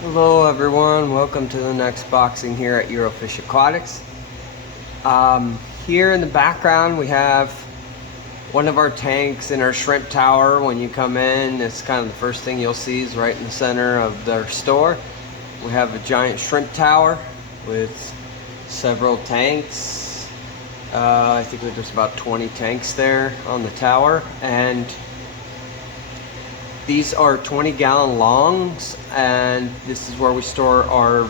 Hello everyone, welcome to the next boxing here at Eurofish Aquatics. Here in the background we have one of our tanks in our shrimp tower. When you come in, it's kind of the first thing you'll see is right in the center of their store. We have a giant shrimp tower with several tanks. I think there's about 20 tanks there on the tower, and these are 20-gallon longs, and this is where we store our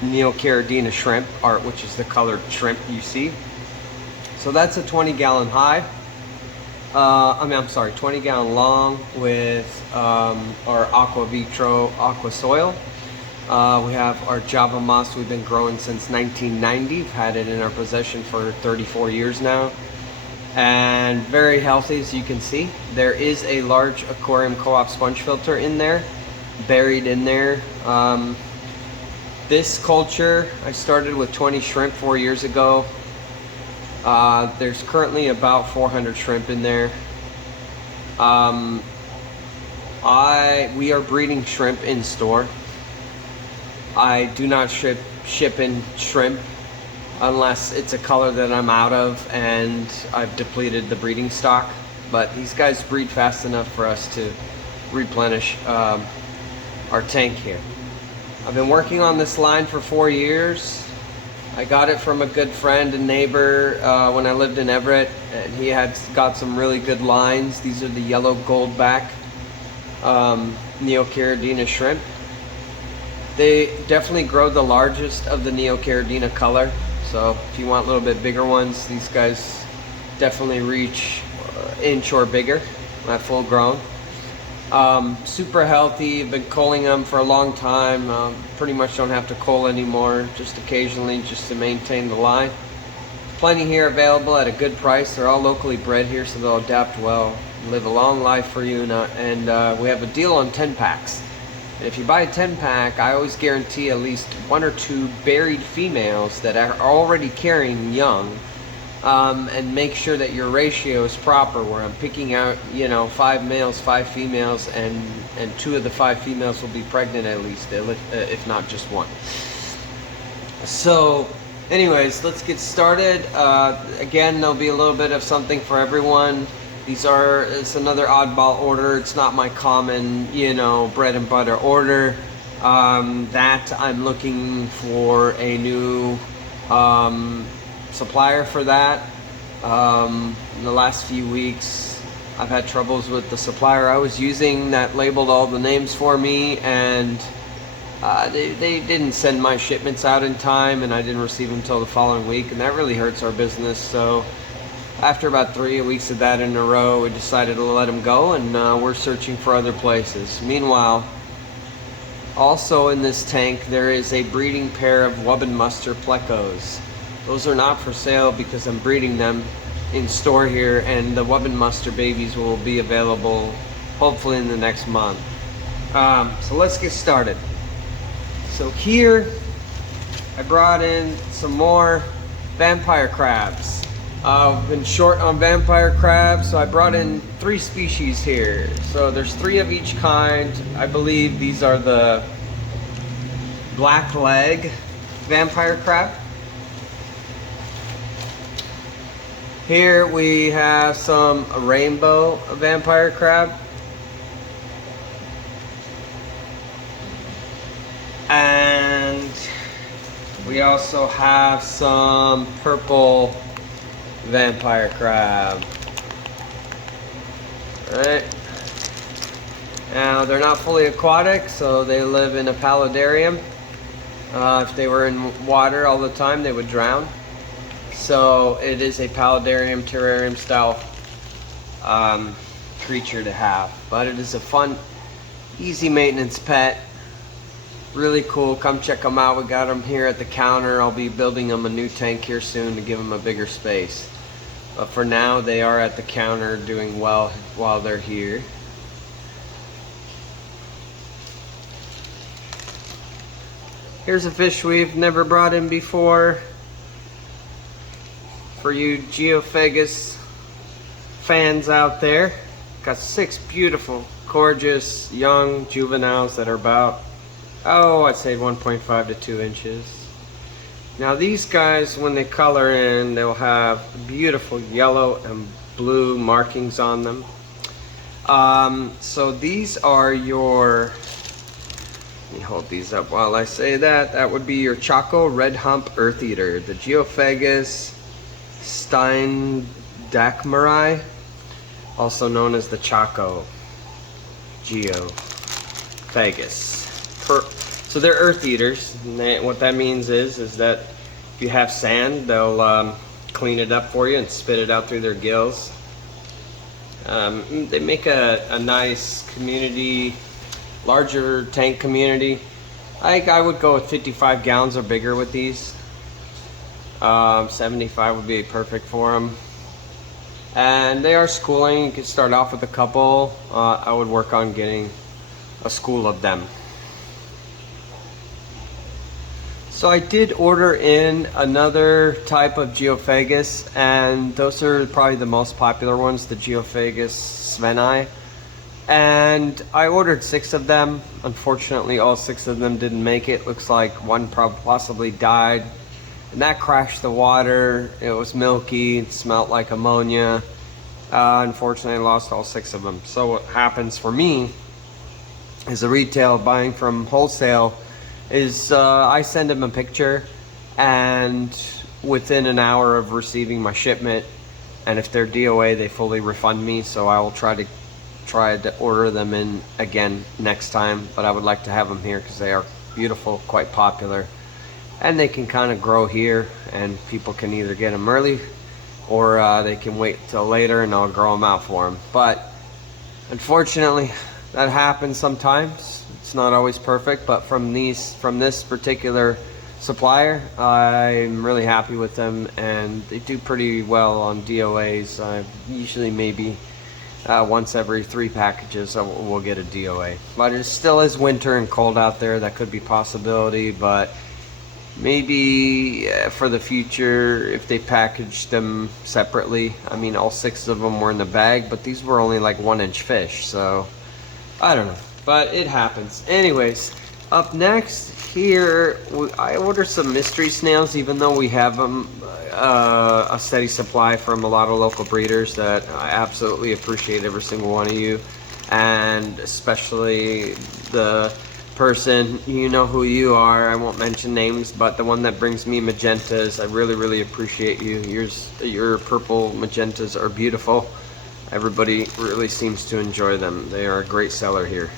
Neocaridina shrimp, which is the colored shrimp you see. So that's a 20-gallon high. I'm sorry, 20-gallon long with our Aqua Vitro Aqua Soil. We have our Java Moss we've been growing since 1990. We've had it in our possession for 34 years now. And very healthy, as you can see. There is a large Aquarium Co-op sponge filter in there, buried in there. This culture, I started with 20 shrimp 4 years ago. There's currently about 400 shrimp in there. We are breeding shrimp in store. I do not ship in shrimp unless it's a color that I'm out of and I've depleted the breeding stock. But these guys breed fast enough for us to replenish our tank here. I've been working on this line for 4 years. I got it from a good friend and neighbor when I lived in Everett, and he had got some really good lines. These are the yellow goldback Neocaridina shrimp. They definitely grow the largest of the Neocaridina color. So if you want a little bit bigger ones, these guys definitely reach inch or bigger at full grown. Super healthy. Been culling them for a long time. Pretty much don't have to cull anymore, just occasionally, just to maintain the line. Plenty here available at a good price. They're all locally bred here, so they'll adapt well, live a long life for you. And we have a deal on 10 packs. And if you buy a 10-pack, I always guarantee at least 1 or 2 buried females that are already carrying young, and make sure that your ratio is proper, where I'm picking out, 5 males, 5 females, and 2 of the 5 females will be pregnant at least, if not just 1. So anyways, let's get started. Again, there'll be a little bit of something for everyone. It's another oddball order. It's not my common, bread and butter order. That I'm looking for a new supplier for that. In the last few weeks, I've had troubles with the supplier I was using that labeled all the names for me, and they didn't send my shipments out in time, and I didn't receive them until the following week, and that really hurts our business. So after about 3 weeks of that in a row, we decided to let them go, and we're searching for other places. Meanwhile, also in this tank, there is a breeding pair of Wubbenmuster plecos. Those are not for sale because I'm breeding them in store here, and the Wubbenmuster babies will be available hopefully in the next month. So let's get started. So here, I brought in some more vampire crabs. I've been short on vampire crabs, so I brought in 3 species here. So there's 3 of each kind. I believe these are the black leg vampire crab. Here we have some rainbow vampire crab. And we also have some purple vampire crab. Alright. Now they're not fully aquatic, so they live in a paludarium. If they were in water all the time, they would drown. So it is a paludarium, terrarium style creature to have. But it is a fun, easy maintenance pet. Really cool. Come check them out. We got them here at the counter. I'll be building them a new tank here soon to give them a bigger space. But for now, they are at the counter doing well while they're here. Here's a fish we've never brought in before. For you Geophagus fans out there, got 6 beautiful, gorgeous, young juveniles that are about Oh, I'd say 1.5 to 2 inches. Now these guys, when they color in, they'll have beautiful yellow and blue markings on them. So these are your, let me hold these up while I say that. That would be your Chaco Red Hump Earth Eater, the Geophagus steindachmeri, also known as the Chaco Geophagus. So they're earth eaters. And what that means is that if you have sand, they'll clean it up for you and spit it out through their gills. They make a nice community, larger tank community. I would go with 55 gallons or bigger with these. 75 would be perfect for them. And they are schooling. You can start off with a couple. I would work on getting a school of them. So I did order in another type of Geophagus, and those are probably the most popular ones, the Geophagus sveni. And I ordered 6 of them. Unfortunately, all 6 of them didn't make it. Looks like one possibly died, and that crashed the water. It was milky, it smelled like ammonia. Unfortunately, I lost all 6 of them. So what happens for me is a retail buying from wholesale is I send them a picture, and within an hour of receiving my shipment, and if they're DOA, they fully refund me. So I will try to order them in again next time, but I would like to have them here because they are beautiful, quite popular, and they can kind of grow here, and people can either get them early or they can wait till later and I'll grow them out for them. But unfortunately, that happens sometimes. It's not always perfect, but from this particular supplier, I'm really happy with them, and they do pretty well on DOAs. Usually maybe once every 3 packages we'll get a DOA. But it still is winter and cold out there. That could be a possibility, but maybe for the future, if they packaged them separately. I mean, all 6 of them were in the bag, but these were only like 1-inch fish, so I don't know. But it happens. Anyways, up next here, I ordered some mystery snails, even though we have them a steady supply from a lot of local breeders that I absolutely appreciate every single one of you, and especially the person, you know who you are, I won't mention names, but the one that brings me magentas, I really appreciate you. Your purple magentas are beautiful. Everybody really seems to enjoy them. They are a great seller here.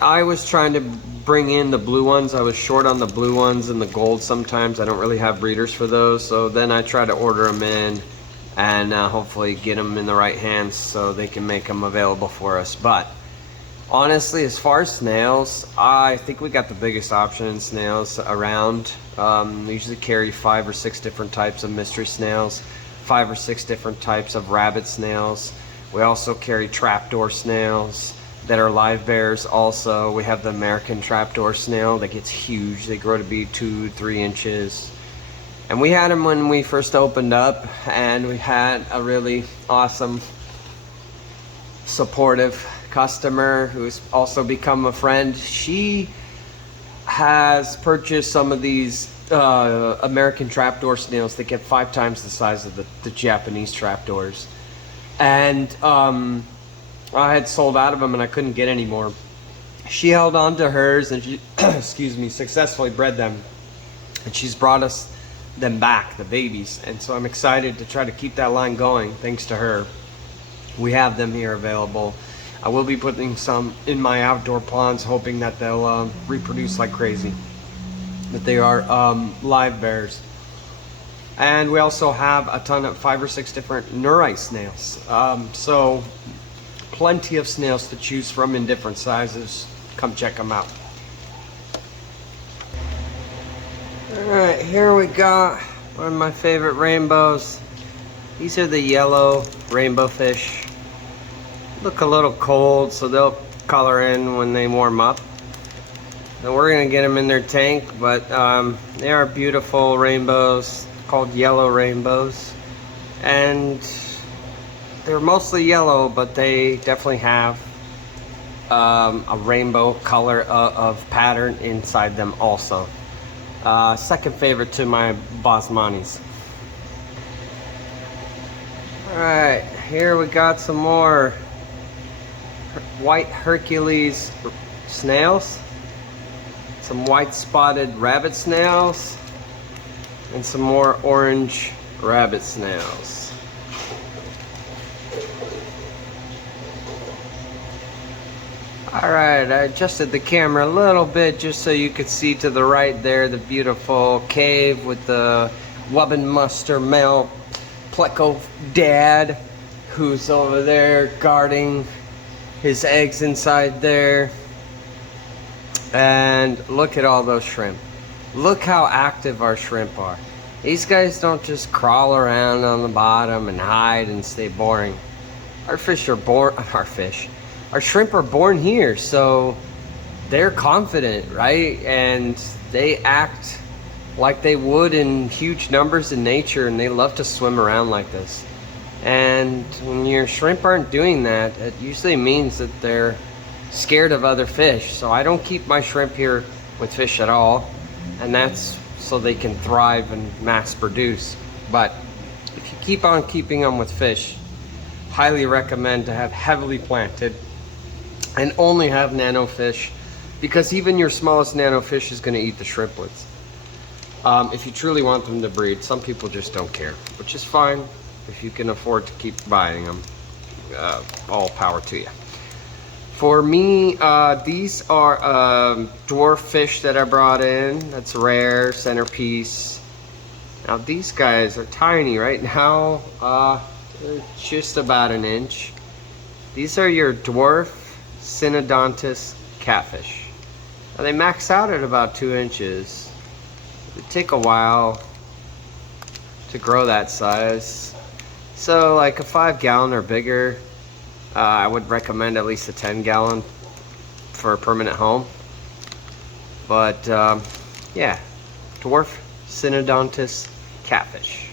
I was trying to bring in the blue ones. I was short on the blue ones and the gold sometimes. I don't really have breeders for those, so then I try to order them in and hopefully get them in the right hands so they can make them available for us. But honestly, as far as snails, I think we got the biggest option in snails around. We usually carry 5 or 6 different types of mystery snails, 5 or 6 different types of rabbit snails. We also carry trapdoor snails that are live bears. Also, we have the American trapdoor snail that gets huge. They grow to be 2-3 inches. And we had them when we first opened up, and we had a really awesome, supportive customer who's also become a friend. She has purchased some of these American trapdoor snails that get 5 times the size of the Japanese trapdoors. And I had sold out of them and I couldn't get any more. She held on to hers and she excuse me, successfully bred them, and she's brought us them back, the babies, and so I'm excited to try to keep that line going thanks to her. We have them here available. I will be putting some in my outdoor ponds, hoping that they'll reproduce like crazy. But they are live bears. And we also have a ton of 5 or 6 different Nuri snails. So plenty of snails to choose from in different sizes. Come check them out. Alright, here we got one of my favorite rainbows. These are the yellow rainbow fish. Look a little cold, so they'll color in when they warm up. And we're gonna get them in their tank, but they are beautiful rainbows called yellow rainbows. And they're mostly yellow, but they definitely have a rainbow color of pattern inside them also. Second favorite to my basmatis. Alright, here we got some more white Hercules snails, some white spotted rabbit snails, and some more orange rabbit snails. Alright, I adjusted the camera a little bit just so you could see to the right there the beautiful cave with the Wubbenmuster male Pleco dad who's over there guarding his eggs inside there. And look at all those shrimp. Look how active our shrimp are. These guys don't just crawl around on the bottom and hide and stay boring. Our fish are born, our shrimp are born here, so they're confident, right? And they act like they would in huge numbers in nature, and they love to swim around like this. And when your shrimp aren't doing that, it usually means that they're scared of other fish. So I don't keep my shrimp here with fish at all, and that's so they can thrive and mass produce. But if you keep on keeping them with fish, highly recommend to have heavily planted and only have nano fish, because even your smallest nano fish is going to eat the shrimplets. If you truly want them to breed, some people just don't care, which is fine. If you can afford to keep buying them, all power to you. For me, these are dwarf fish that I brought in. That's rare, centerpiece. Now these guys are tiny right now. They're just about an inch. These are your dwarf Synodontis catfish. Now they max out at about 2 inches. It take a while to grow that size. So like a 5-gallon or bigger, I would recommend at least a 10-gallon for a permanent home. But yeah, dwarf Synodontis catfish.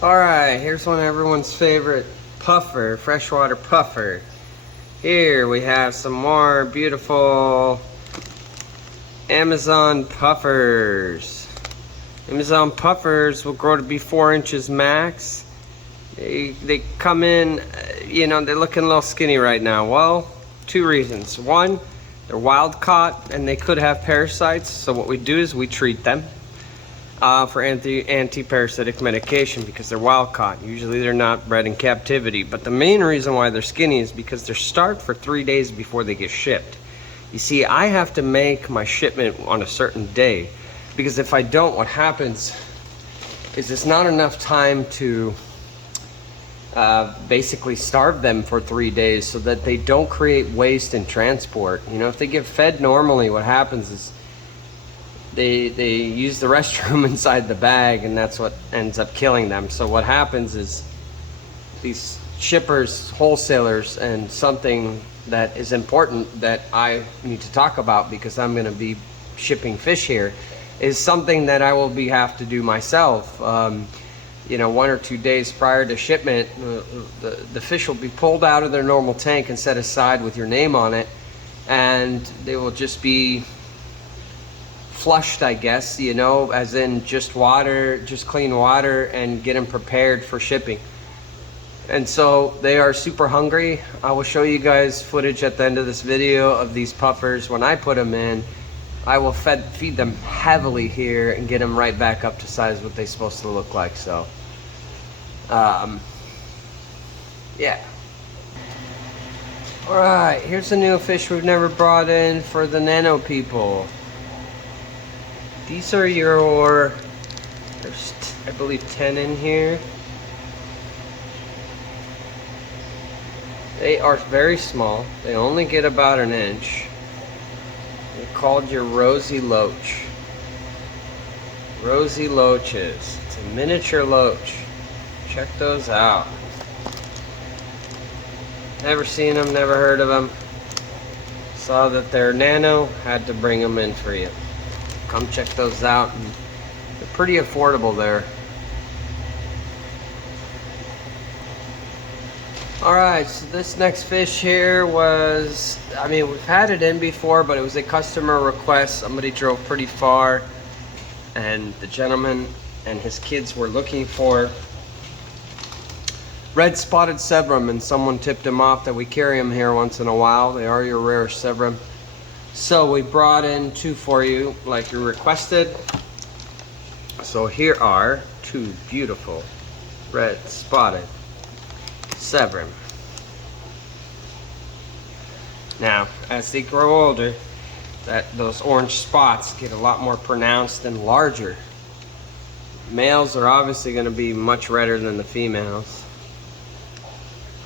Alright, here's one of everyone's favorite puffer, freshwater puffer. Here we have some more beautiful Amazon puffers. Amazon puffers will grow to be 4 inches max. They come in, you know, they're looking a little skinny right now. Well, 2 reasons. One, they're wild caught and they could have parasites. So what we do is we treat them for anti-parasitic medication because they're wild caught. Usually they're not bred in captivity. But the main reason why they're skinny is because they're starved for 3 days before they get shipped. You see, I have to make my shipment on a certain day, because if I don't, what happens is it's not enough time to basically starve them for 3 days so that they don't create waste in transport. You know, if they get fed normally, what happens is they use the restroom inside the bag, and that's what ends up killing them. So what happens is these shippers, wholesalers, and something that is important that I need to talk about because I'm going to be shipping fish here is something that I will have to do myself. You know, 1 or 2 days prior to shipment, the fish will be pulled out of their normal tank and set aside with your name on it, and they will just be flushed, I guess, you know, as in just water, just clean water, and get them prepared for shipping. And so they are super hungry. I will show you guys footage at the end of this video of these puffers. When I put them in, I will feed them heavily here and get them right back up to size what they're supposed to look like. So yeah. All right, here's a new fish we've never brought in for the nano people. These are your, there's I believe 10 in here. They are very small. They only get about an inch. They're called your Rosy Loach. Rosy Loaches. It's a miniature loach. Check those out. Never seen them, never heard of them. Saw that they're nano, had to bring them in for you. Come check those out. And they're pretty affordable there. Alright, so this next fish here was, I mean, we've had it in before, but it was a customer request. Somebody drove pretty far, and the gentleman and his kids were looking for red spotted Severum, and someone tipped him off that we carry them here once in a while. They are your rare Severum. So we brought in two for you, like you requested. So here are two beautiful red spotted Severum. Now, as they grow older, those orange spots get a lot more pronounced and larger. Males are obviously going to be much redder than the females,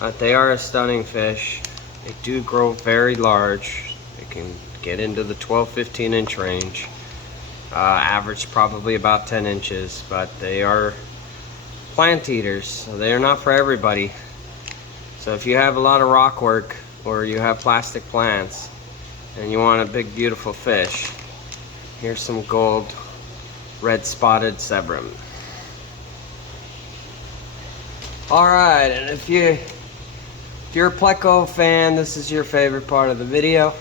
but they are a stunning fish. They do grow very large. They can get into the 12-15 inch range. Average probably about 10 inches, but they are plant eaters, so they are not for everybody. So if you have a lot of rock work or you have plastic plants and you want a big beautiful fish, here's some gold red spotted Severum. Alright, and if you're a Pleco fan, this is your favorite part of the video.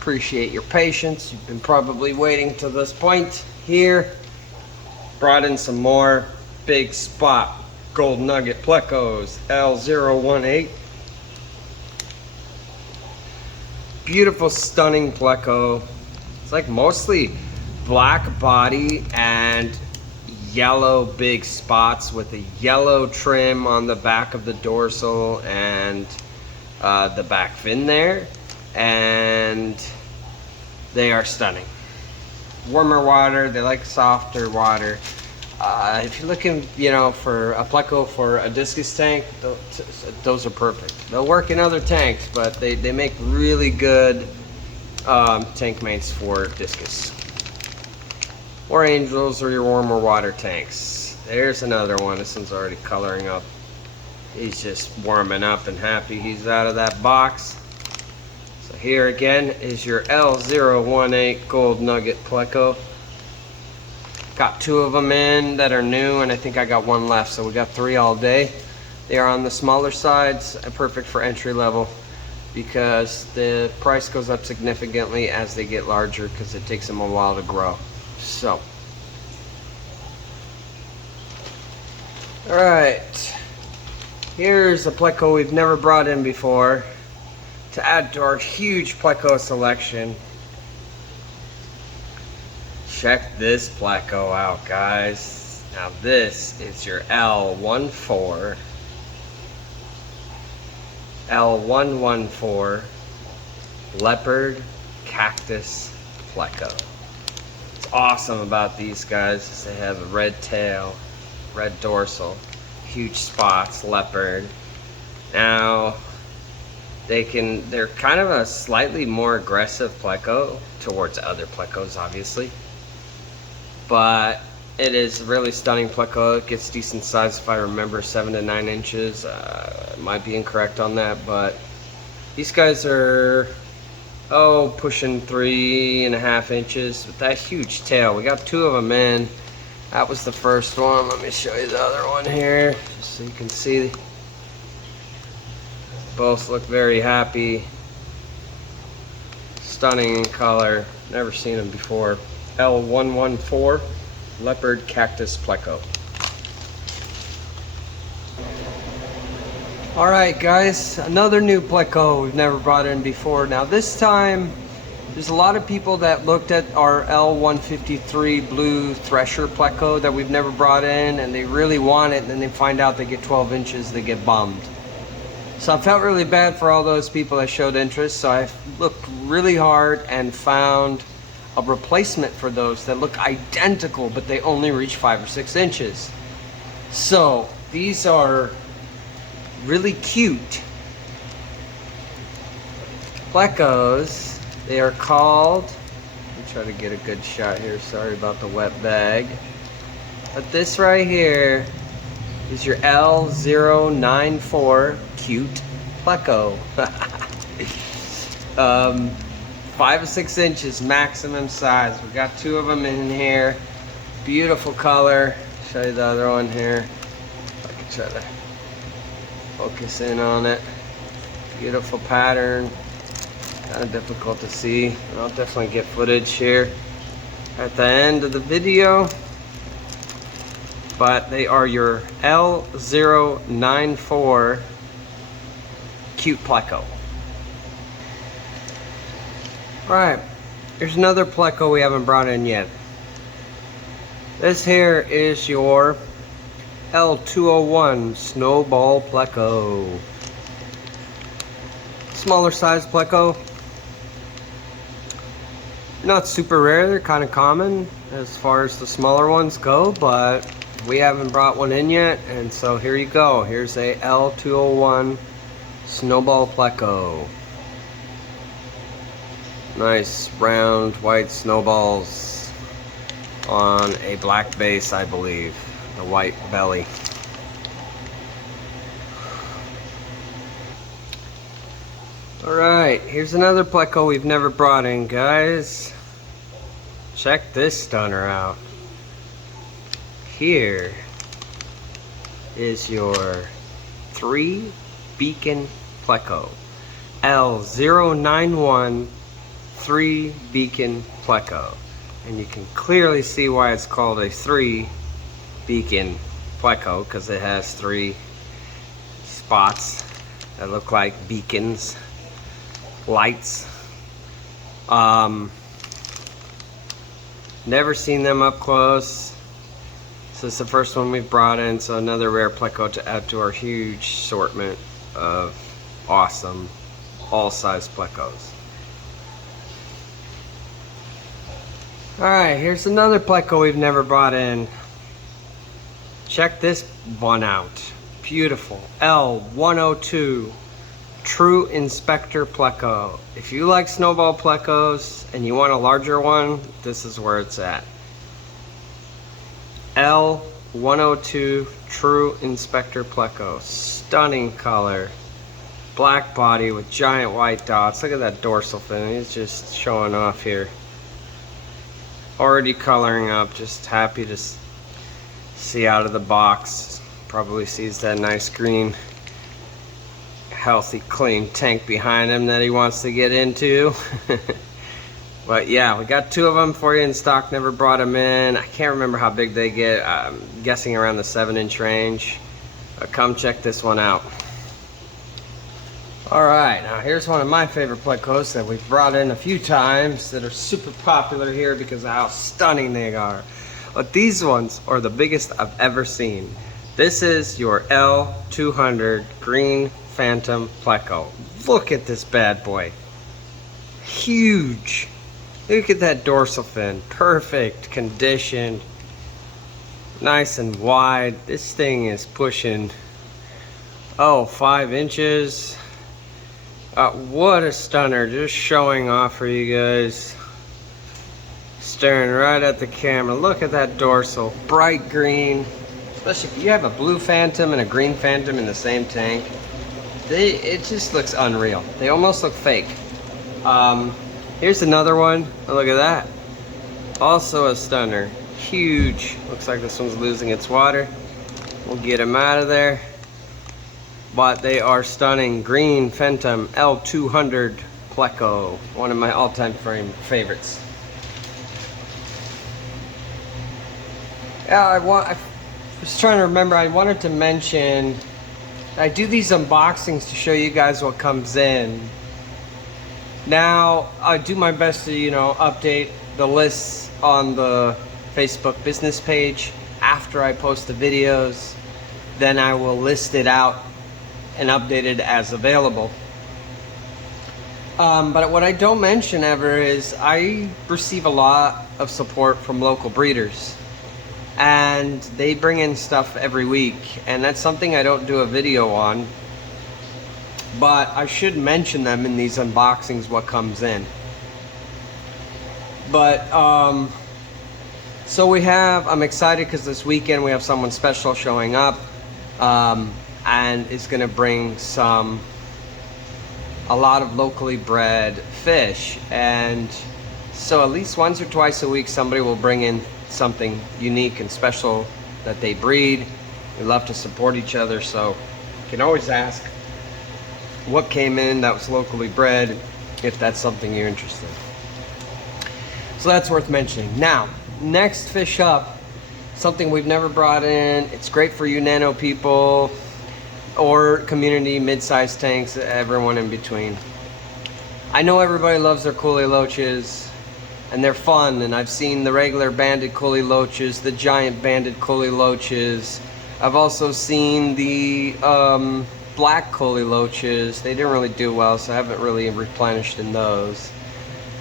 Appreciate your patience. You've been probably waiting to this point here. Brought in some more big spot gold nugget Plecos, L018. Beautiful, stunning Pleco. It's like mostly black body and yellow big spots with a yellow trim on the back of the dorsal and the back fin there, and they are stunning. Warmer water, they like softer water. If you're looking, for a Pleco for a discus tank, those are perfect. They'll work in other tanks, but they make really good tank mates for discus. Or angels, or your warmer water tanks. There's another one. This one's already coloring up. He's just warming up and happy he's out of that box. So here again is your L018 gold nugget Pleco. Got two of them in that are new, and I think I got one left, so we got three all day. They are on the smaller sides, perfect for entry level, because the price goes up significantly as they get larger because it takes them a while to grow. So, alright, here's a Pleco we've never brought in before to add to our huge Pleco selection. Check this Pleco out, guys. Now this is your L14 leopard cactus Pleco. What's awesome about these guys is they have a red tail, red dorsal, huge spots, leopard. Now they're kind of a slightly more aggressive Pleco towards other Plecos, obviously, but it is a really stunning Pleco. It gets decent size, if I remember, 7 to 9 inches. Might be incorrect on that, but these guys are pushing 3.5 inches with that huge tail. We got two of them in. That was the first one. Let me show you the other one here, just so you can see. Both look very happy. Stunning in color. Never seen them before. L114 leopard cactus Pleco. Alright guys, another new Pleco we've never brought in before. Now this time, there's a lot of people that looked at our L153 blue thresher Pleco that we've never brought in, and they really want it, and then they find out they get 12 inches, they get bummed. So I felt really bad for all those people that showed interest, so I looked really hard and found a replacement for those that look identical, but they only reach 5 or 6 inches. So these are really cute Plecos. They are called, let me try to get a good shot here, sorry about the wet bag, but this right here is your L094 cute Pleco. 5 or 6 inches maximum size. We got two of them in here. Beautiful color. Show you the other one here. If I can try to Focus in on it. Beautiful pattern. Kind of difficult to see. I'll definitely get footage here at the end of the video. But they are your L094 cute pleco. Alright, here's another pleco we haven't brought in yet. This here is your L201 Snowball Pleco. Smaller size pleco. Not super rare, they're kind of common as far as the smaller ones go, but we haven't brought one in yet, and so here you go. Here's a L201 Snowball Pleco. Nice round white snowballs on a black base, I believe. The white belly. Alright, here's another pleco we've never brought in, guys. Check this stunner out. Here is your 3 beacon pleco. L091 3 beacon pleco. And you can clearly see why it's called a 3 beacon pleco, because it has 3 spots that look like beacons, lights. Never seen them up close. This is the first one we've brought in, so another rare pleco to add to our huge assortment of awesome all-size plecos. Alright, here's another pleco we've never brought in. Check this one out. Beautiful. L102 True Inspector Pleco. If you like snowball plecos and you want a larger one, this is where it's at. L102 True Inspector Pleco. Stunning color. Black body with giant white dots. Look at that dorsal fin. He's just showing off here. Already coloring up. Just happy to see out of the box. Probably sees that nice green, healthy, clean tank behind him that he wants to get into. But yeah, we got 2 of them for you in stock, never brought them in. I can't remember how big they get. I'm guessing around the 7-inch range. But come check this one out. Alright, now here's one of my favorite plecos that we've brought in a few times that are super popular here because of how stunning they are. But these ones are the biggest I've ever seen. This is your L200 Green Phantom Pleco. Look at this bad boy. Huge. Look at that dorsal fin. Perfect condition. Nice and wide. This thing is pushing, 5 inches. What a stunner. Just showing off for you guys. Staring right at the camera. Look at that dorsal. Bright green. Especially if you have a blue Phantom and a green Phantom in the same tank. It just looks unreal. They almost look fake. Here's another one. Oh, look at that. Also a stunner. Huge. Looks like this one's losing its water. We'll get him out of there. But they are stunning. Green Phantom L200 Pleco. One of my all-time favorites. Yeah, I was trying to remember. I wanted to mention, I do these unboxings to show you guys what comes in. Now, I do my best to, update the lists on the Facebook business page after I post the videos. Then I will list it out and update it as available. But what I don't mention ever is I receive a lot of support from local breeders. And they bring in stuff every week. And that's something I don't do a video on. But I should mention them in these unboxings, what comes in. But, so I'm excited because this weekend we have someone special showing up. And it's going to bring a lot of locally bred fish. And so at least once or twice a week, somebody will bring in something unique and special that they breed. We love to support each other, so You can always ask what came in that was locally bred, if that's something you're interested in. So that's worth mentioning. Now, next fish up, something we've never brought in. It's great for you nano people or community mid-sized tanks, everyone in between. I know everybody loves their Collie Loaches, and they're fun, and I've seen the regular banded Collie Loaches, the giant banded Collie Loaches. I've also seen the black Collie Loaches. They didn't really do well, so I haven't really replenished in those.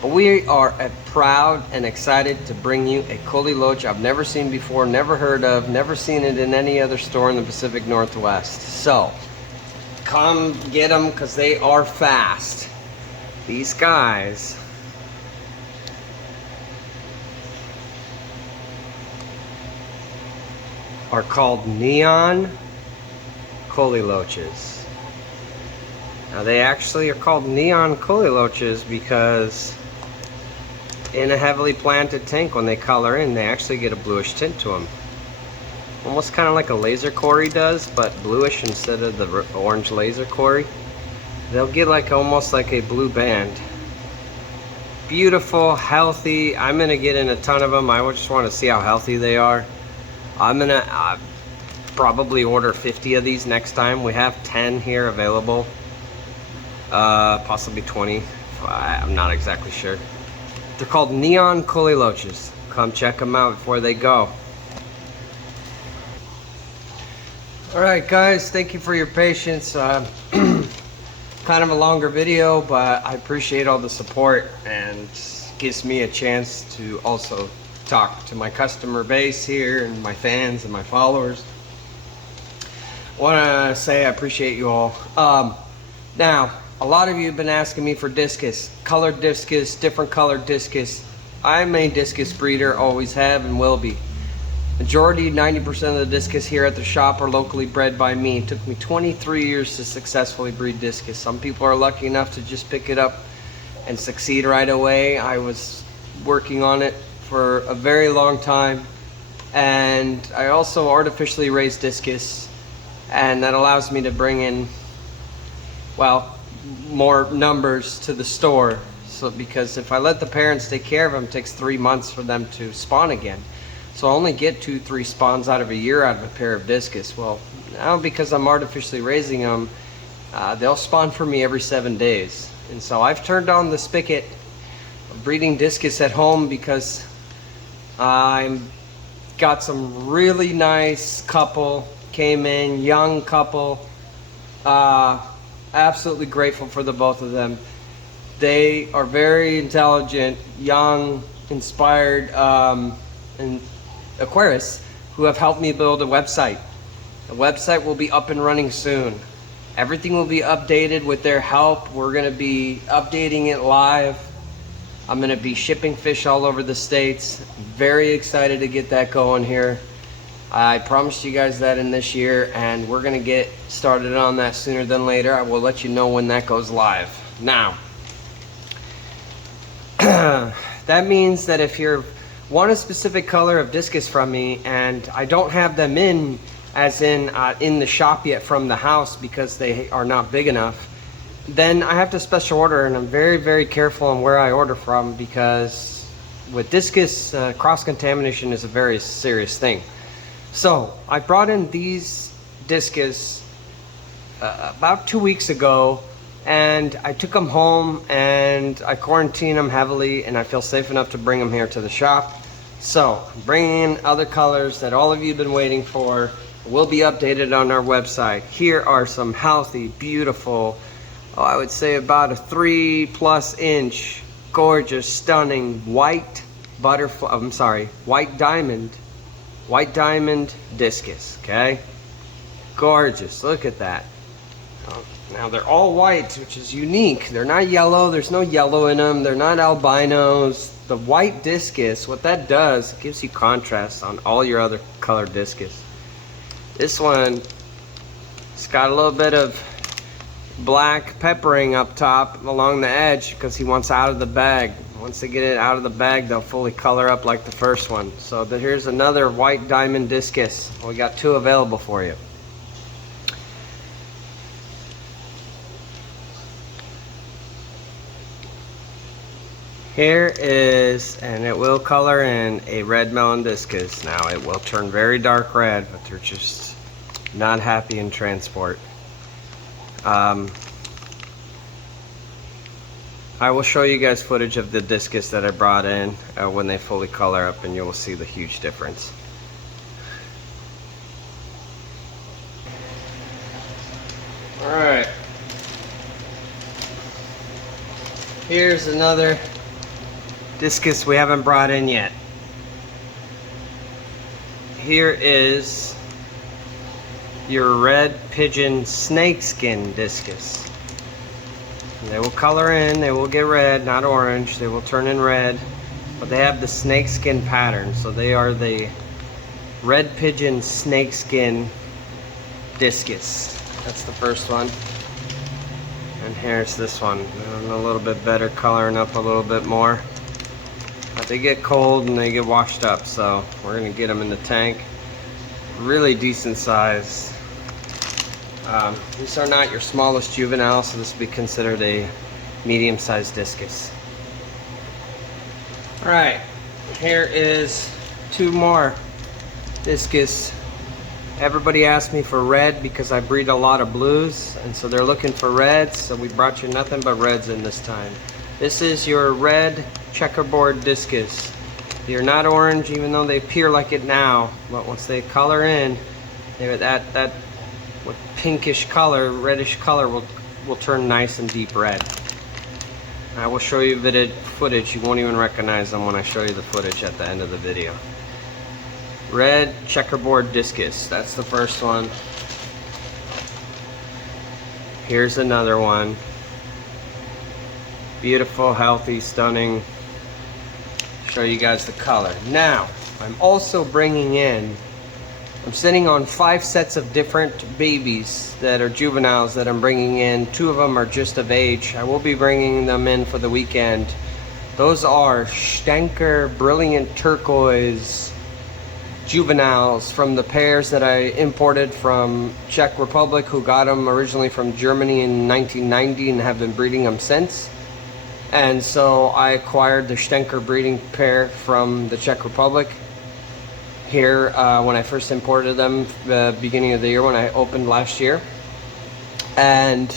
But we are proud and excited to bring you a Collie Loach I've never seen before, never heard of, never seen it in any other store in the Pacific Northwest. So, come get them because they are fast. These guys are called Neon Collie Loaches. Now they actually are called Neon Collie Loaches because in a heavily planted tank, when they color in, they actually get a bluish tint to them. Almost kind of like a laser Cory does, but bluish instead of the orange laser Cory. They'll get like almost like a blue band. Beautiful, healthy. I'm gonna get in a ton of them. I just want to see how healthy they are. I'm gonna probably order 50 of these next time. We have 10 here available, possibly 20. I'm not exactly sure. They're called Neon Collie Loaches. Come check them out before they go. All right, guys, thank you for your patience. Kind of a longer video, but I appreciate all the support, and gives me a chance to also talk to my customer base here and my fans and my followers. I want to say I appreciate you all. Now, a lot of you have been asking me for discus, colored discus, different colored discus. I'm a discus breeder, always have and will be. Majority, 90% of the discus here at the shop are locally bred by me. It took me 23 years to successfully breed discus. Some people are lucky enough to just pick it up and succeed right away. I was working on it for a very long time, and I also artificially raise discus, and that allows me to bring in, well, more numbers to the store. So because if I let the parents take care of them, it takes 3 months for them to spawn again. So I only get 2-3 spawns out of a year out of a pair of discus. Well, now because I'm artificially raising them, they'll spawn for me every 7 days. And so I've turned on the spigot of breeding discus at home because I've got some really nice couple, came in, young couple. Absolutely grateful for the both of them. They are very intelligent, young, inspired, and Aquarists who have helped me build a website. The website will be up and running soon. Everything will be updated with their help. We're going to be updating it live. I'm going to be shipping fish all over the states. Very excited to get that going here. I promised you guys that in this year, and we're going to get started on that sooner than later. I will let you know when that goes live. Now, that means that if you're want a specific color of discus from me and I don't have them in the shop yet from the house because they are not big enough, then I have to special order, and I'm very, very careful on where I order from, because with discus, cross-contamination is a very serious thing. So I brought in these discus about 2 weeks ago, and I took them home and I quarantined them heavily, and I feel safe enough to bring them here to the shop. So I'm bringing in other colors that all of you have been waiting for. Will be updated on our website. Here are some healthy, beautiful, I would say about a 3+ inch, gorgeous, stunning white butterfly, white diamond discus. Okay, gorgeous. Look at that. Now they're all white, which is unique. They're not yellow. There's no yellow in them. They're not albinos. The white discus, what that does, it gives you contrast on all your other colored discus. This one, it's got a little bit of black peppering up top along the edge because he wants out of the bag. Once they get it out of the bag, they'll fully color up like the first one. So here's another white diamond discus. We got 2 available for you. Here is, and it will color in, a red melon discus. Now it will turn very dark red, but they're just not happy in transport. I will show you guys footage of the discus that I brought in when they fully color up, and you will see the huge difference. Alright, here's another discus we haven't brought in yet. Here is your red pigeon snakeskin discus. They will color in, they will get red, not orange, they will turn in red, but they have the snakeskin pattern, so they are the red pigeon snakeskin discus. That's the first one. And here's this one, and a little bit better, coloring up a little bit more. But they get cold and they get washed up, so we're gonna get them in the tank. Really decent size. These are not your smallest juvenile, so this would be considered a medium-sized discus. Alright, here is two more discus. Everybody asked me for red because I breed a lot of blues, and so they're looking for reds, so we brought you nothing but reds in this time. This is your red checkerboard discus. They're not orange, even though they appear like it now, but once they color in, that with pinkish color, reddish color will turn nice and deep red. I will show you footage. You won't even recognize them when I show you the footage at the end of the video. Red checkerboard discus, that's the first one. Here's another one. Beautiful, healthy, stunning. Show you guys the color. Now, I'm also bringing in, I'm sitting on 5 sets of different babies that are juveniles that I'm bringing in. 2 of them are just of age. I will be bringing them in for the weekend. Those are Stenker Brilliant Turquoise juveniles from the pairs that I imported from Czech Republic, who got them originally from Germany in 1990 and have been breeding them since. And so I acquired the Stenker breeding pair from the Czech Republic here when I first imported them the beginning of the year when I opened last year. And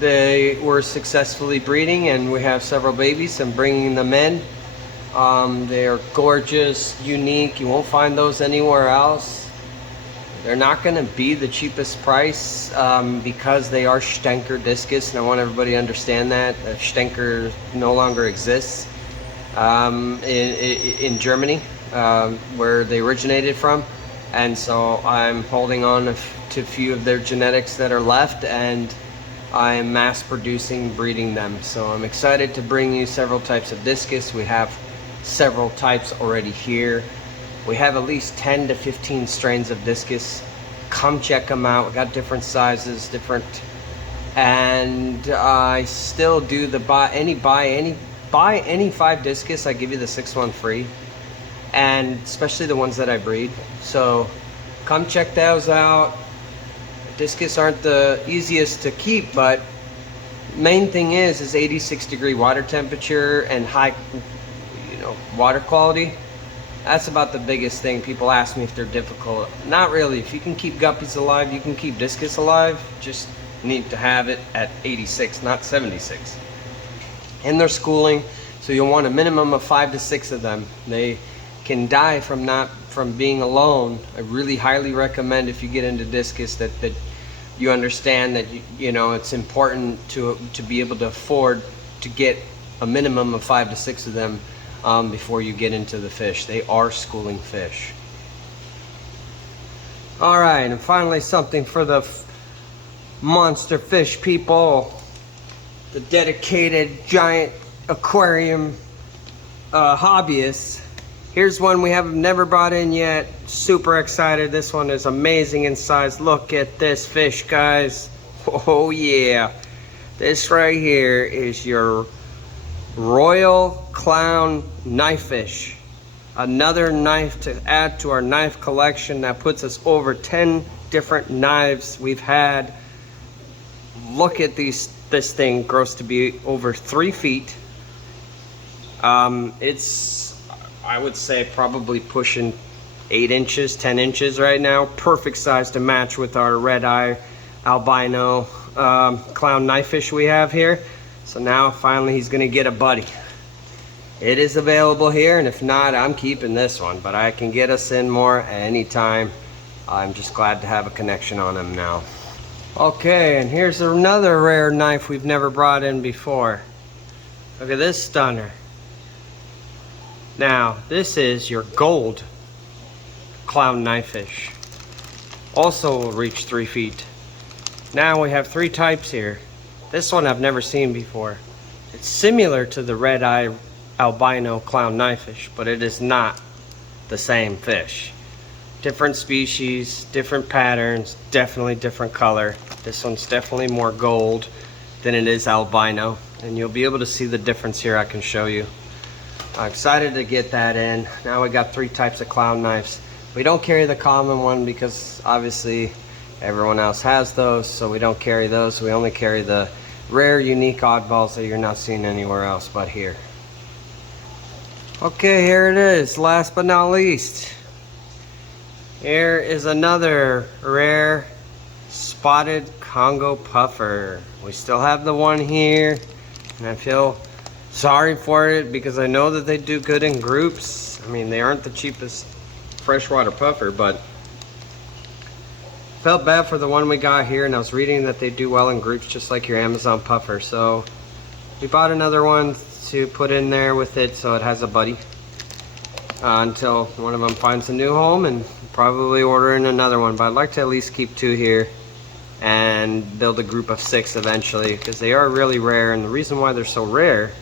they were successfully breeding, and we have several babies and bringing them in. They are gorgeous, unique. You won't find those anywhere else. They're not going to be the cheapest price because they are Stenker discus, and I want everybody to understand that. Stenker no longer exists in Germany, where they originated from, and so I'm holding on to a few of their genetics that are left, and I'm mass producing, breeding them. So I'm excited to bring you several types of discus. We have several types already here. We have at least 10 to 15 strains of discus. Come check them out. We got different sizes, and I still do the buy any 5 discus, I give you the 6th one free, and especially the ones that I breed. So come check those out. Discus aren't the easiest to keep, but main thing is 86-degree water temperature and high, water quality. That's about the biggest thing. People ask me if they're difficult. Not really. If you can keep guppies alive, you can keep discus alive. Just need to have it at 86, not 76. And they're schooling, so you'll want a minimum of 5 to 6 of them. They can die from being alone. I really highly recommend, if you get into discus, that you understand that it's important to be able to afford to get a minimum of 5 to 6 of them before you get into the fish. They are schooling fish. All right, and finally something for the monster fish people, the dedicated giant aquarium hobbyists. Here's one we have never brought in yet. Super excited. This one is amazing in size. Look at this fish, guys. Oh yeah. This right here is your Royal Clown knife fish. Another knife to add to our knife collection. That puts us over 10 different knives we've had. Look at this thing grows to be over 3 feet. It's, I would say, probably pushing 8 inches, 10 inches right now. Perfect size to match with our red eye albino clown knifefish we have here. So now finally he's gonna get a buddy. It is available here, and if not, I'm keeping this one, but I can get us in more at any time. I'm just glad to have a connection on him now. Okay, and here's another rare knife we've never brought in before. Look at this stunner. Now, this is your gold clown knifefish. Also will reach 3 feet. Now we have 3 types here. This one I've never seen before. It's similar to the red eye albino clown knifefish, but it is not the same fish. Different species, different patterns, definitely different color. This one's definitely more gold than it is albino, and you'll be able to see the difference here. I can show you. I'm excited to get that in. Now we got 3 types of clown knives. We don't carry the common one because obviously everyone else has those, so we don't carry those. We only carry the rare, unique oddballs that you're not seeing anywhere else but here. Okay, here it is. Last but not least, here is another rare spotted Congo puffer. We still have the one here, and I feel sorry for it because I know that they do good in groups. I mean, they aren't the cheapest freshwater puffer, but felt bad for the one we got here, and I was reading that they do well in groups just like your Amazon puffer. So we bought another one to put in there with it so it has a buddy until one of them finds a new home, and probably ordering another one. But I'd like to at least keep 2 here and build a group of 6 eventually, because they are really rare, and the reason why they're so rare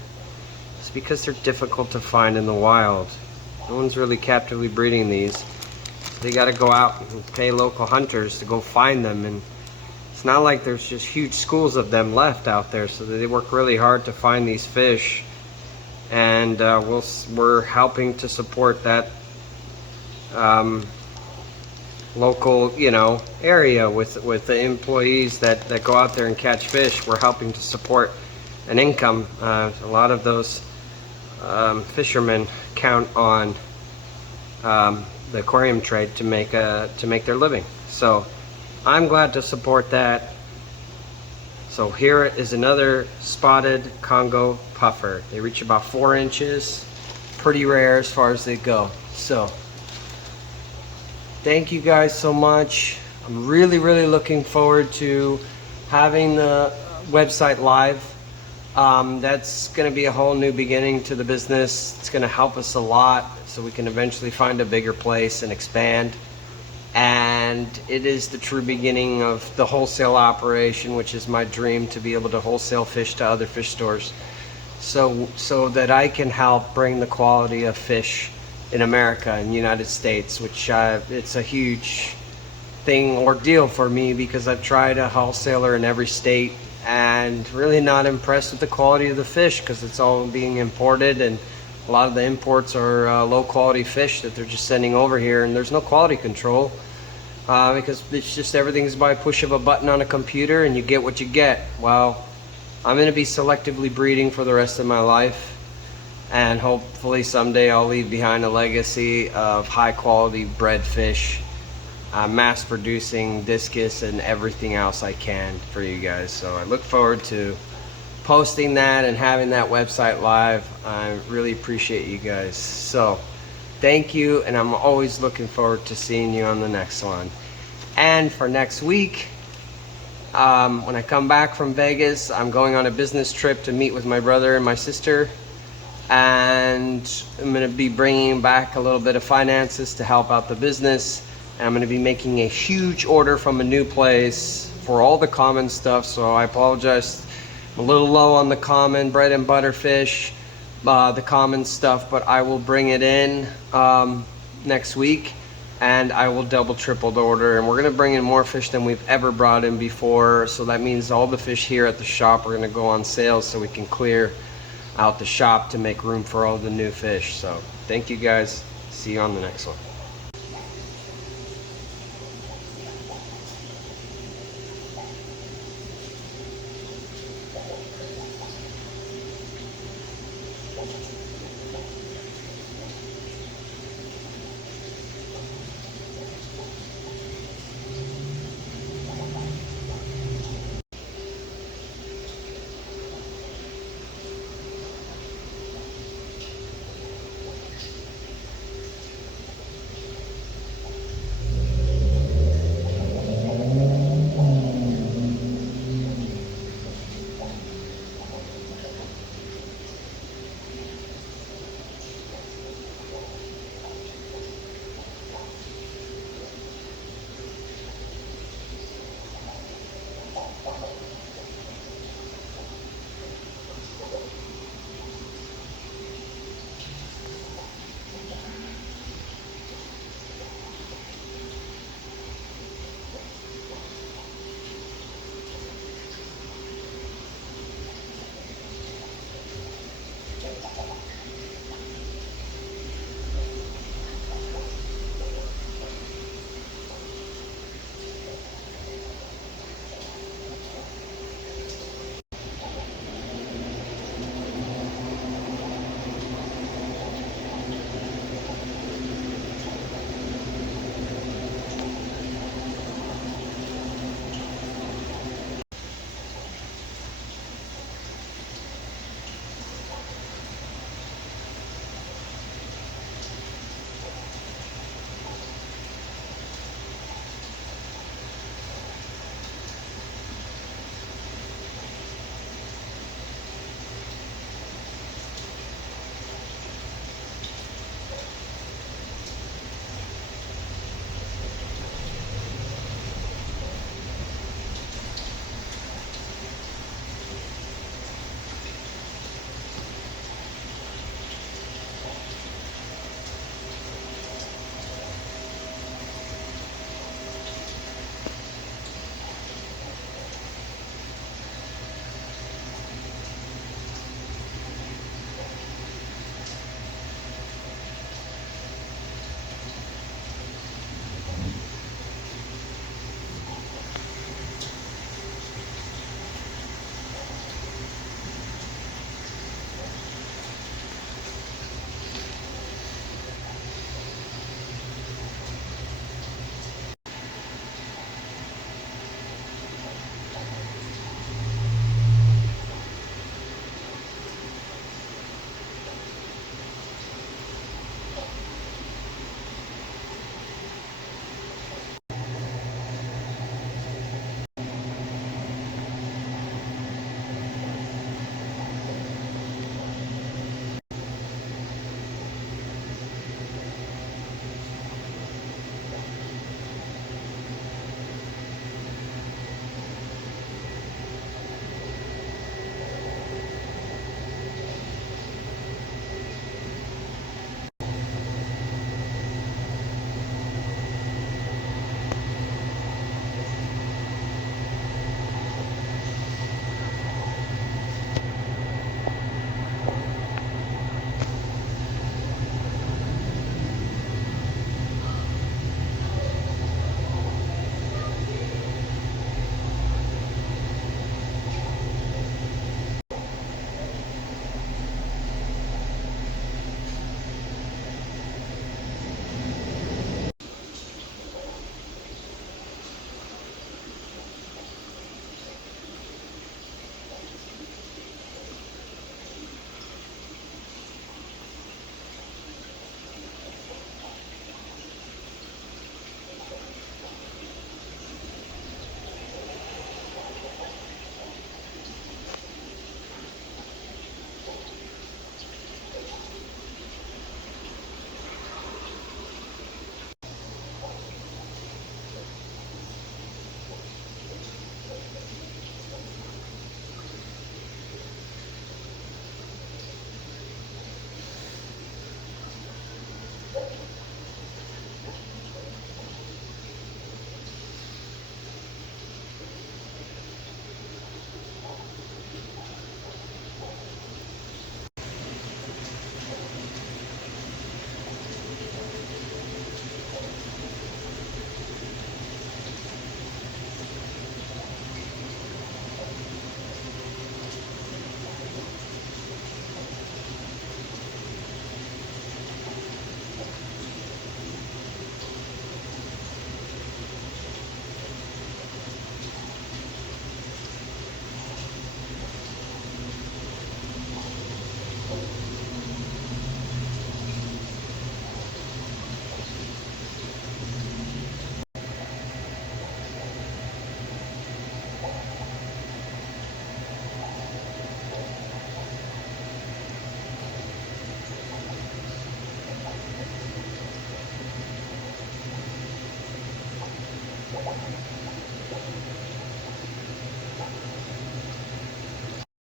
is because they're difficult to find in the wild. No one's really captively breeding these. They got to go out and pay local hunters to go find them, and it's not like there's just huge schools of them left out there, so they work really hard to find these fish. And we're helping to support that local, area with the employees that go out there and catch fish. We're helping to support an income. A lot of those fishermen count on the aquarium trade to make their living. So I'm glad to support that. So here is another spotted Congo puffer. They reach about 4 inches. Pretty rare as far as they go. So thank you guys so much. I'm really looking forward to having the website live. That's going to be a whole new beginning to the business. It's going to help us a lot so we can eventually find a bigger place and expand. And it is the true beginning of the wholesale operation, which is my dream, to be able to wholesale fish to other fish stores, so that I can help bring the quality of fish in America and United States, which it's a huge thing, ordeal for me, because I've tried a wholesaler in every state and really not impressed with the quality of the fish, because it's all being imported, and a lot of the imports are low quality fish that they're just sending over here, and there's no quality control because it's just everything's by push of a button on a computer and you get what you get. Well, I'm going to be selectively breeding for the rest of my life, and hopefully someday I'll leave behind a legacy of high quality bred fish, mass producing discus and everything else I can for you guys. So I look forward to posting that and having that website live. I really appreciate you guys. So thank you, and I'm always looking forward to seeing you on the next one. And for next week, when I come back from Vegas, I'm going on a business trip to meet with my brother and my sister, and I'm going to be bringing back a little bit of finances to help out the business. And I'm going to be making a huge order from a new place for all the common stuff, so I apologize. I'm a little low on the common bread and butter fish, the common stuff, but I will bring it in next week, and I will double triple the order, and we're going to bring in more fish than we've ever brought in before. So that means all the fish here at the shop are going to go on sale so we can clear out the shop to make room for all the new fish. So thank you guys. See you on the next one.